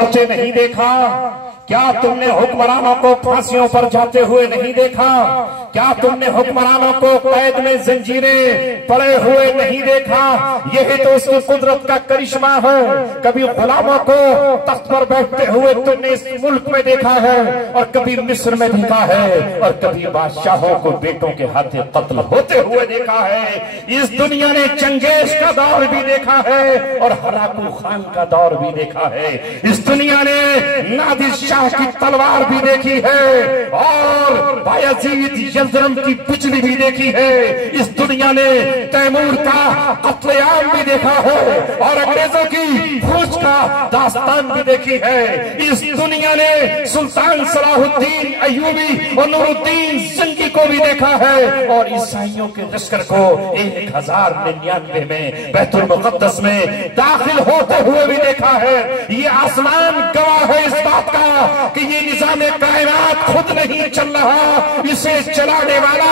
नहीं देखा? क्या तुमने हुक्मरानों को फांसियों पर जाते हुए नहीं देखा? क्या तुमने हुक्मरानों को कैद में जंजीरें पड़े हुए नहीं देखा? यही तो उसकी कुदरत का करिश्मा है। कभी गुलामों को तख्त पर बैठते हुए तुमने इस मुल्क में देखा है, और कभी मिस्र में देखा है, और कभी बादशाहों को बेटों के हाथे कत्ल होते हुए देखा है। इस दुनिया ने चंगेज का दौर भी देखा है और हलाकू खान का दौर भी देखा है। इस दुनिया ने नादिर शाह की तलवार भी देखी है और बायजीद यज़रम की बिजली भी देखी है। इस दुनिया ने तैमूर का कत्लेआम भी देखा है और अंग्रेजों की फौज का दास्तान भी देखी है। इस दुनिया ने सुल्तान सलाहुद्दीन अय्यूबी और नूरुद्दीन जंगी को भी देखा है और ईसाइयों के लश्कर को 1099 में बैतुल मुक़द्दस में दाखिल होते हुए भी देखा है। ये आसमान गवाह है इस बात का कि ये निज़ाम कायनात खुद नहीं चल रहा, इसे चलाने वाला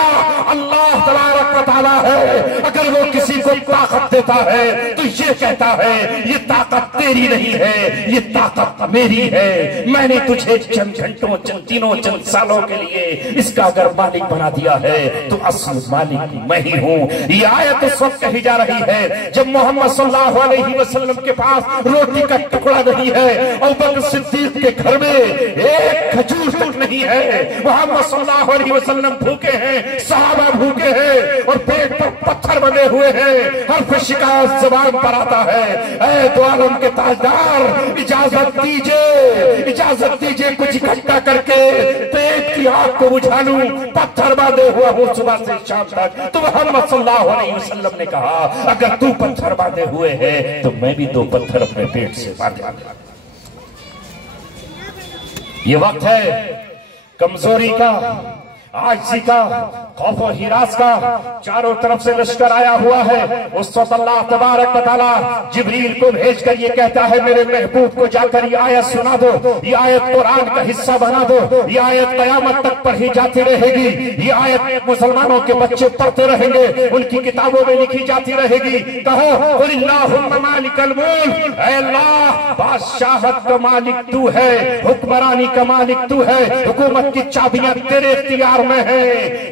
अल्लाह तबारक व तआला है। अगर वो किसी को ताकत देता है तो ये कहता है ये ताकत तेरी नहीं है, ये ताकत मेरी है। मैंने तुझे चंद घंटों, चंद दिनों, चंद सालों के लिए इसका अगर मालिक बना दिया है तो असल मालिक मैं ही हूँ। ये आयत उस वक्त कही जा रही है जब मोहम्मद सल्लल्लाहु अलैहि वसल्लम के पास रोटी का टुकड़ा नहीं है, अबू बकर सिद्दीक के घर में एक खजूर तक नहीं है। मोहम्मद सल्लल्लाहु अलैहि वसल्लम भूखे हैं, सहाबा भूखे हैं और पेट पर पत्थर बंधे हुए हैं। हर शिकायत जबान पर आता है, ऐ दो आलम के ताजदार इजाजत दीजिए कुछ इकट्ठा करके पेट की आग को बुझा लूं। पत्थर बांधे हुआ हूं सुबह से शाम तक। तो मोहम्मद सल्लल्लाहु अलैहि वसल्लम ने कहा अगर तू पत्थर बांधे हुए है तो मैं भी 2 पत्थर अपने पेट से बांधे। ये वक्त है कमजोरी का, आजिज़ी का, खौफ और हिरास का। चारों तरफ से लश्कर आया हुआ है। उस वक्त अल्लाह तबारक व तआला जिब्रील को भेजकर ये कहता है मेरे महबूब को जाकर ये आयत सुना दो, ये आयत कुरान का हिस्सा बना दो, ये आयत क़यामत तक पढ़ी जाती रहेगी, ये आयत मुसलमानों के बच्चे पढ़ते रहेंगे, उनकी किताबों में लिखी जाती रहेगी। कहो कुलिल्लाहुम्मा मालिकल मुल्क, ऐ अल्लाह बादशाहत का मालिक तू है, हुक्मरानी का मालिक तू है, हुकूमत की चाबियां तेरे इख्तियार में है।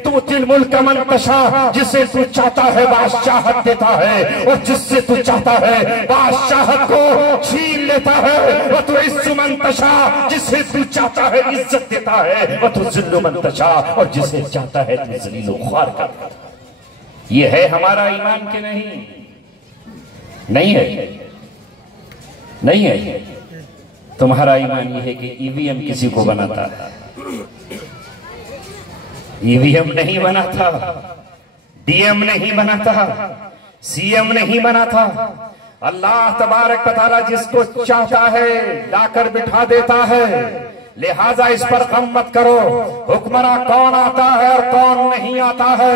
तू तिल मुल्क का मन तशा, जिसे तू चाहता है बादशाहत देता है और जिससे तू चाहता है बादशाहत को छीन लेता है। और तू इज्जु मन तशा, जिसे तू चाहता है इज्जत देता है और तू जिल्लु मन तशा, और जिसे चाहता है तू जलील ख्वार कर देता है। ये है हमारा ईमान के नहीं है, नहीं है। तुम्हारा ईमान ये है कि ईवीएम किसी को बनाता है। ईवीएम नहीं बना था, डीएम नहीं बना था, सीएम नहीं बना था। अल्लाह तबारक व तआला जिसको चाहता है लाकर बिठा देता है। लिहाजा इस पर गम मत करो। हुक्मरान कौन आता है और कौन नहीं आता है।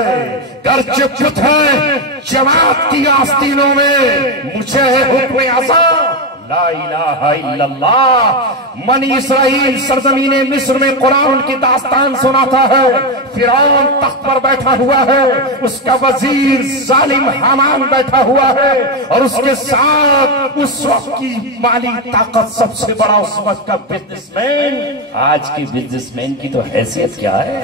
गर्ज बुत है जमात की आस्तीनों में, मुझे है हुक्म आज़म ला इलाहा इल्लल्लाह। मनी इसराइल सरजमीने मिस्र में कुरान की दास्तान सुनाता है। फिरौन तख्त पर बैठा हुआ है, उसका वजीर जालिम हामान बैठा हुआ है और उसके साथ उस वक्त की माली ताकत सबसे बड़ा उस वक्त का बिजनेसमैन। आज की बिजनेसमैन की तो हैसियत क्या है।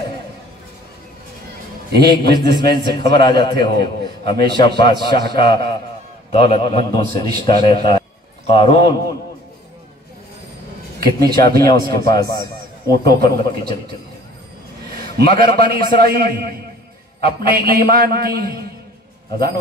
एक बिजनेसमैन से खबर आ जाते हो हमेशा बादशाह का दौलतमंदों से रिश्ता रहता है। कारून कितनी चाबियां उसके पास, ऊंटों पर लग के चलती। मगर बनी इसराइल अपने ईमान की अज़ान